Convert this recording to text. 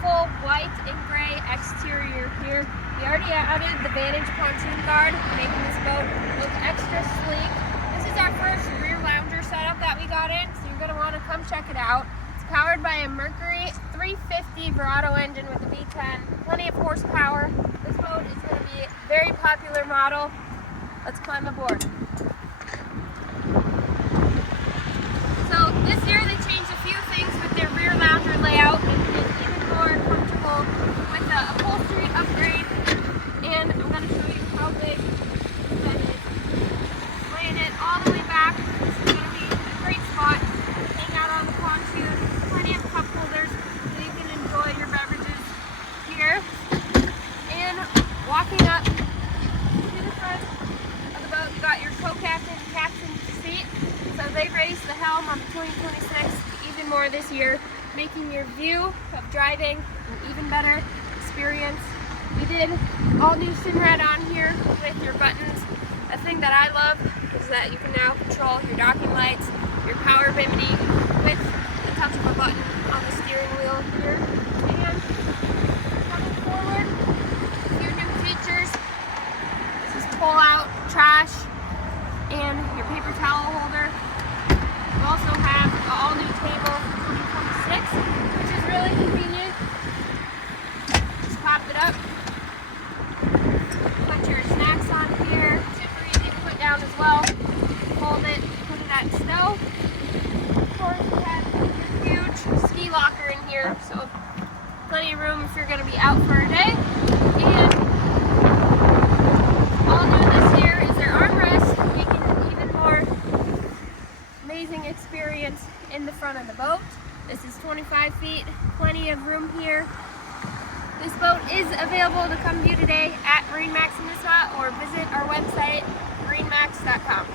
full white and gray exterior here. We already added the Vantage pontoon guard, making this boat look extra sleek. This is our first rear lounger setup that we got in, so you're going to want to come check it out. It's powered by a Mercury 350 Verado engine with a V10, plenty of horsepower. This boat is going to be a very popular model. Let's climb aboard. So this year they changed a few things with their rear lounger layout, making it even more comfortable with the upholstery upgrade. And I'm going to show you how big this bed is. Laying it all the way back. This is going to be a great spot to hang out on the pontoon. Plenty of cup holders so you can enjoy your beverages here. And walking up to the front of the boat, you got your co-captain, captain seat. So they raised the helm on the 2026 even more this year, making your view of driving an even better experience. We did all new Sinred on here with your buttons. A thing that I love is that you can now control your docking lights, your power bimini with the touch of a button on the steering wheel here. And coming forward, a few new features. This is pull-out trash and your paper towel holder. We also have an all-new table for 2026, which is really convenient. Just pop it up. Put your snacks on here. Super easy to put down as well. Hold it, put it at snow. Of course, we have a huge ski locker in here, so plenty of room if you're going to be out for a day. And all new this year is their armrest, making an even more amazing experience in the front of the boat. This is 25 feet, plenty of room here. This boat is available to come view today at MarineMax in Nisswa, or visit our website, MarineMax.com.